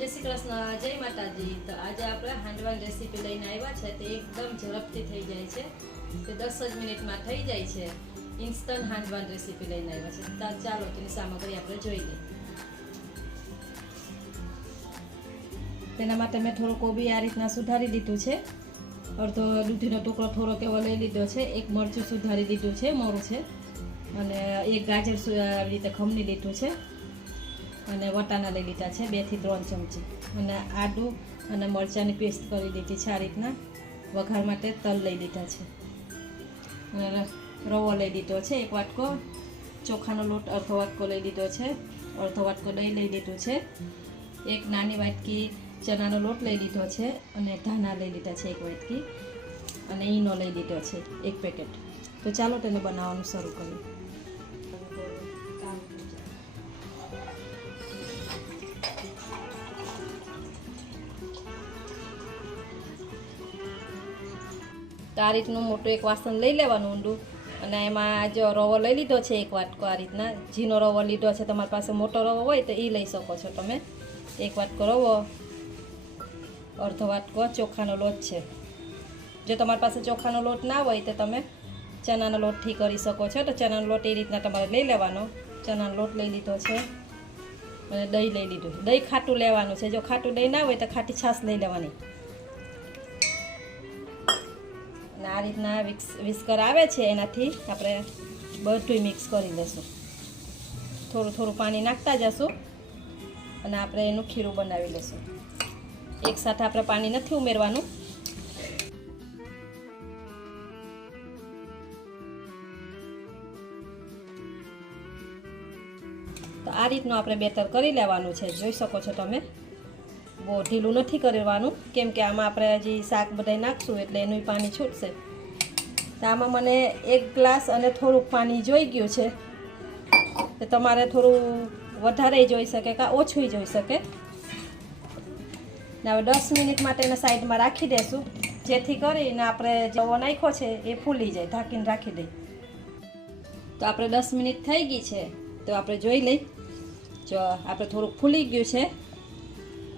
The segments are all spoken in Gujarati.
જય શ્રી કૃષ્ણ, જય માતાજી। તો આજે આપણે હાંડવાની રેસીપી લઈને આવ્યા છે। તે એકદમ ઝડપથી થઈ જાય છે, તે 10 જ મિનિટમાં થઈ જાય છે। ઇન્સ્ટન્ટ હાંડવાની રેસીપી લઈને આવ્યા છે। તો ચાલો તેની સામગ્રી આપણે જોઈ લઈએ। તેના માટે મેં થોડું કોબી આ રીતના સુધારી દીધું છે, અડધો દૂધીનો ટુકડો થોડોક એવો લઈ લીધો છે, એક મરચું સુધારી દીધું છે, મોરું છે, અને એક ગાજર આવી રીતે ખમણી લીધું છે, અને વટાણા લઈ લીધા છે 2 થી 3 ચમચી, અને આદુ અને મરચાંની પેસ્ટ કરી દીધી છે। આ રીતના વઘાર માટે તલ લઈ લીધા છે, અને રવો લઈ લીધો છે 1 વાટકો, ચોખાનો લોટ અડધો વાટકો લઈ લીધો છે, અડધો વાટકો દહીં લઈ લીધું છે, એક નાની વાટકી ચણાનો લોટ લઈ લીધો છે, અને ધાણા લઈ લીધા છે 1 વાટકી, અને ઈનો લઈ લીધો છે 1 પેકેટ। તો ચાલો તેને બનાવવાનું શરૂ કરીએ। તો આ રીતનું મોટું એક વાસણ લઈ લેવાનું ઊંડું, અને એમાં જો રવો લઈ લીધો છે 1 વાટકો, આ રીતના ઝીનો રવો લીધો છે, તમારી પાસે મોટો રવો હોય તો એ લઈ શકો છો તમે। 1 વાટકો રવો, અડધો વાટકો ચોખાનો લોટ છે। જો તમારી પાસે ચોખાનો લોટ ના હોય તો તમે ચણાનો લોટથી કરી શકો છો। તો ચણાનો લોટ એ રીતના તમારે લઈ લેવાનો, ચણાનો લોટ લઈ લીધો છે, અને દહીં લઈ લીધું। દહીં ખાટું લેવાનું છે, જો ખાટું દહીં ના હોય તો ખાટી છાશ લઈ લેવાની। અને આ રીતના વિસ્કર આવે છે, એનાથી આપણે બધું મિક્સ કરી લઈશું। થોડું થોડું પાણી નાખતા જશું, અને આપણે એનું ખીરું બનાવી લઈશું। એકસાથે આપણે પાણી નથી ઉમેરવાનું। તો આ રીતનું આપણે બેટર કરી લેવાનું છે, જોઈ શકો છો તમે। બહુ ઢીલું નથી કરવાનું, કેમ કે આમાં આપણે હજી શાક બધાય નાખશું એટલે એનું પાણી છૂટશે। તો આમાં મને 1 ગ્લાસ અને થોડુંક પાણી જોઈ ગયું છે, તો તમારે થોડું વધારે જોઈ શકે કે ઓછું જોઈ શકે। ને હવે 10 મિનિટ માટે એને સાઈડમાં રાખી દેશું, જેથી કરીને આપણે રવો નાખ્યો છે એ ફૂલી જાય। ઢાંકીને રાખી દઈએ। તો આપણે 10 મિનિટ થઈ ગઈ છે, તો આપણે જોઈ લઈ। જો આપણે થોડુંક ફૂલી ગયું છે।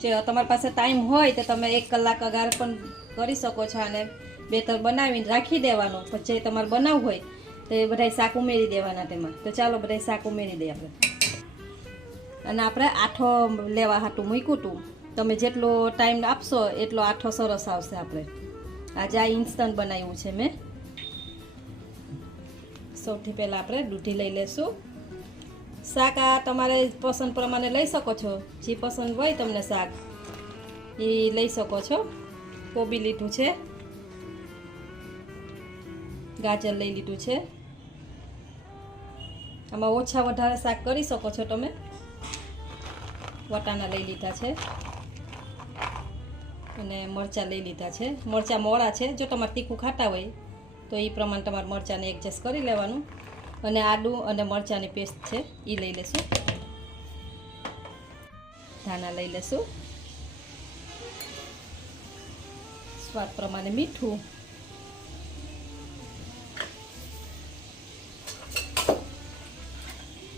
જો તમારી પાસે ટાઈમ હોય તો તમે 1 કલાક અગાર પણ કરી શકો છો, અને બેટર બનાવીને રાખી દેવાનું। પછી તમારે બનાવવું હોય તો એ બધાય શાક ઉમેરી દેવાના તેમાં। તો ચાલો બધાય શાક ઉમેરી દઈએ આપણે। અને આપણે આઠો લેવા હાટું મૂક્યું હતું, તમે જેટલો ટાઈમ આપશો એટલો આઠો સરસ આવશે। આપણે આજે આ ઇન્સ્ટન્ટ બનાવ્યું છે મેં। સૌથી પહેલાં આપણે દૂધી લઈ લઈશું। શાક આ તમારે પસંદ પ્રમાણે લઈ શકો છો, જે પસંદ હોય તમને શાક એ લઈ શકો છો। કોબી લીધું છે, ગાજર લઈ લીધું છે, આમાં ઓછા વધારે શાક કરી શકો છો તમે। વટાણા લઈ લીધા છે, અને મરચાં લઈ લીધા છે। મરચાં મોળા છે, જો તમારે તીખું ખાતા હોય તો એ પ્રમાણે તમારે મરચાંને એડજસ્ટ કરી લેવાનું। અને આદુ અને મરચાંની પેસ્ટ છે એ લઈ લેશું। ધાણા લઈ લેશું, સ્વાદ પ્રમાણે મીઠું,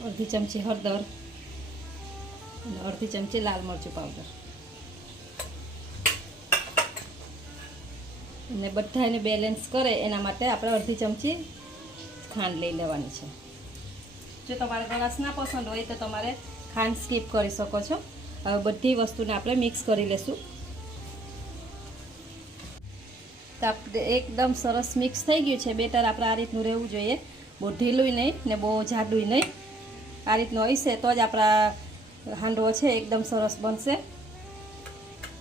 અડધી ચમચી હળદર, અને અડધી ચમચી લાલ મરચું પાવડર, અને બધાને બેલેન્સ કરે એના માટે આપણે અડધી ચમચી ખાંડ લઈ લેવાની છે। જો તમારે ગળાશ ના પસંદ હોય તો તમારે ખાંડ સ્કીપ કરી શકો છો। હવે બધી વસ્તુને આપણે મિક્સ કરી લેશું। તો આપણે એકદમ સરસ મિક્સ થઈ ગયું છે બેટર। આપણે આ રીતનું રહેવું જોઈએ, બહુ ઢીલું નહીં ને બહુ જાડું નહીં। આ રીતનું હશે તો જ આપણા હાંડવો છે એકદમ સરસ બનશે।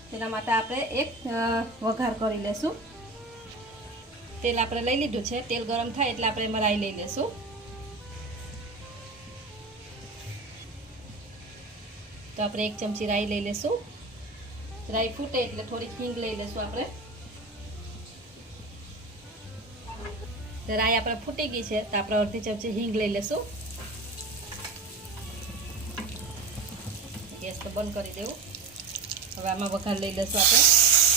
તેના માટે આપણે એક વઘાર કરી લેશું। તેલ આપણે લઈ લીધું છે, તેલ ગરમ થાય એટલે આપણે એમાં રાઈ લઈ લેશું। તો આપણે 1 ચમચી રાઈ લઈ લેશું। રાઈ ફૂટે એટલે થોડી હિંગ લઈ લેશું આપણે। તો રાઈ આપણે ફૂટી ગઈ છે, તો આપણે અડધી ચમચી હિંગ લઈ લેશું। ગેસ તો બંધ કરી દેવું। હવે આમાં વઘાર લઈ લેશું આપણે,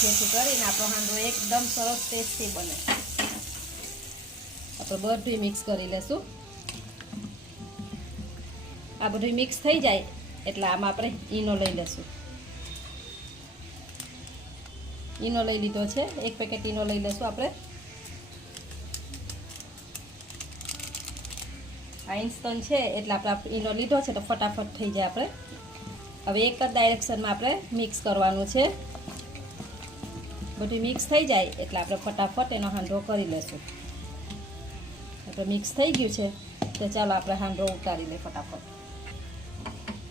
જેથી કરીને આપણો હાંડવો એકદમ સરસ ટેસ્ટી બને। આપણે બધું મિક્સ કરી લેશું। આ બધું મિક્સ થઈ જાય એટલે આમાં આપણે ઈનો લઈ લેશું। ઈનો લઈ લીધો છે, 1 પેકેટ ઈનો લઈ લેશું આપણે. આ ઇન્સ્ટન્ટ છે એટલે આપણે ઈનો લીધો છે તો ફટાફટ થઈ જાય આપણે. હવે એક જ ડાયરેક્શનમાં આપણે મિક્સ કરવાનું છે. બધું મિક્સ થઈ જાય એટલે આપણે ફટાફટ એનો હાંડવો કરી લેશું. આપણે મિક્સ થઈ ગયું છે તો ચાલો આપણે હાંડવો ઉતારી લઈએ ફટાફટ.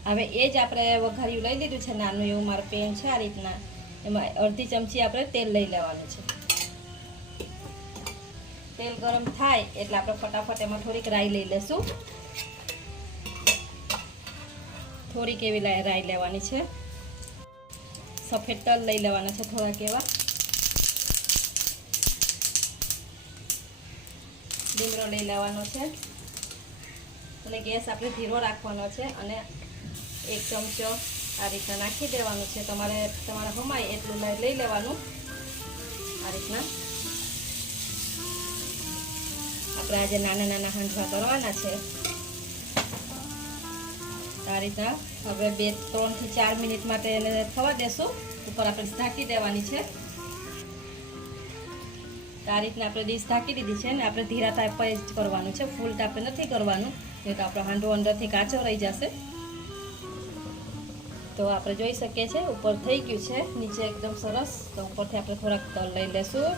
હવે એ જ આપણે વઘાર્યું લઈ લીધું છે, નાનું એવું મારું પેન છે આ રીતના. એમાં અડધી ચમચી આપણે તેલ લઈ લેવાનું છે. તેલ ગરમ થાય એટલે આપણે ફટાફટ એમાં થોડીક રાઈ લઈ લેશું. થોડીક એવી રાઈ લેવાની છે. સફેદ તલ લઈ લેવાના છે થોડાક એવા. લીમડો લઈ લેવાનો છે અને ગેસ આપણે ધીરો રાખવાનો છે અને 1 ચમચો આ રીતના નાખી દેવાનું છે. તમારે હમાય એટલું લઈ લેવાનું. આ રીતના આપણે આજે નાના નાના હાંડવા કરવાના છે. આ રીતના હવે 3 થી 4 મિનિટ માટે એને થવા દેશું. ઉપર આપણે ઢાંકી દેવાની છે. આ રીતના આપણે ડીશ ઢાંકી દીધી છે ને આપણે ધીરા તાપે જ કરવાનું છે, ફૂલ તાપે નથી કરવાનું, નહીં તો આપણો હાંડવો અંદરથી કાચો રહી જશે. તો આપણે જોઈ શકીએ છીએ ઉપર થઈ ગયું છે, નીચે એકદમ સરસ. તો ઉપરથી આપણે થોડાક તલ લઈ લેશું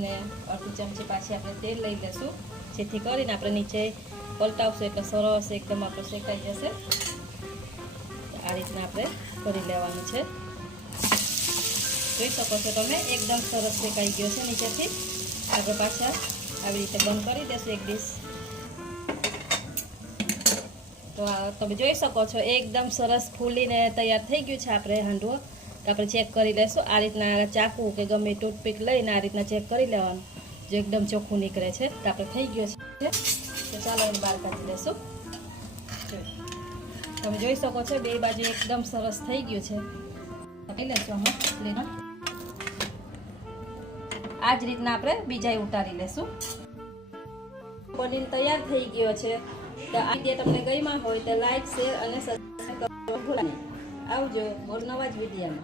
ને અડધી ચમચી પાછી આપણે તેલ લઈ લેશું, જેથી કરીને આપણે નીચે પલટાવશું એટલે સરસ એકદમ આપણું શેકાઈ જશે. આ રીતના આપણે કરી લેવાનું છે. જોઈ શકો છો તમે એકદમ સરસ શેકાઈ ગયો છે નીચેથી. આપણે પાછા આવી રીતે બંધ કરી દેશું એક ડીશ. તો તમે જોઈ શકો છો એકદમ સરસ ફૂલીને તૈયાર થઈ ગયું છે આપણે હાંડવો. તો આપણે ચેક કરી લેશું. આ રીતના ચાકુ કે ગમે ટૂથપીક લઈને આ રીતના ચેક કરી લેવાનું, જો એકદમ ચોખ્ખું નીકળે છે તો આપણે થઈ ગયો છે. તો ચાલો એને બહાર કાઢી લેશું. તમે જોઈ શકો છો બે બાજુ એકદમ સરસ થઈ ગયું છે. લઈ લેશું હા. આ જ રીતના આપણે બીજાય ઉતારી લેશું. પનીર તૈયાર થઈ ગયો છે. તો આ વિડીયો તમને ગમ્યો હોય તો લાઈક, શેર અને સબસ્ક્રાઇબ કરવાનું ભૂલતા નહીં. આવજો નવા જ વિડીયોમાં.